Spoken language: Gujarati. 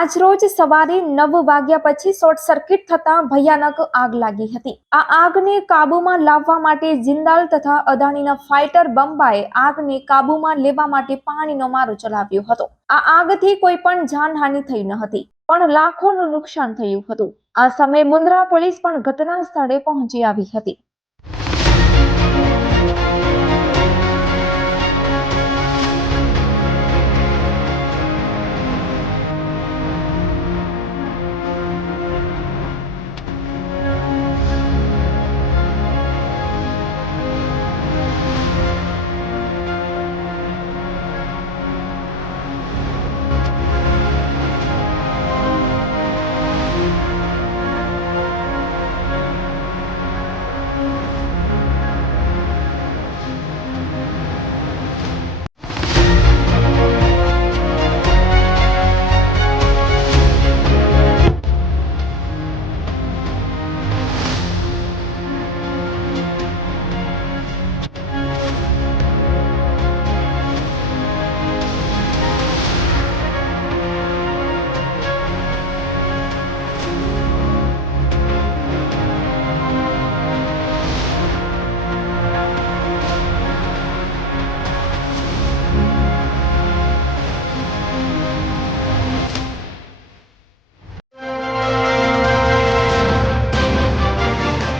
આજરોજ સવારે નવ વાગ્યા પછી શોર્ટ સર્કિટ થતા ભયાનક આગ લાગી હતી. આ આગને કાબૂમાં લાવવા માટે જિંદાલ તથા અદાણીના ફાઇટર બંબાએ આગને કાબૂમાં લેવા માટે પાણીનો મારો ચલાવ્યો હતો. આ આગથી કોઈ પણ જાનહાનિ થઈ ન હતી, પણ લાખોનું નુકસાન થયું હતું. આ સમયે મુન્દ્રા પોલીસ પણ ઘટના સ્થળે પહોંચી આવી હતી.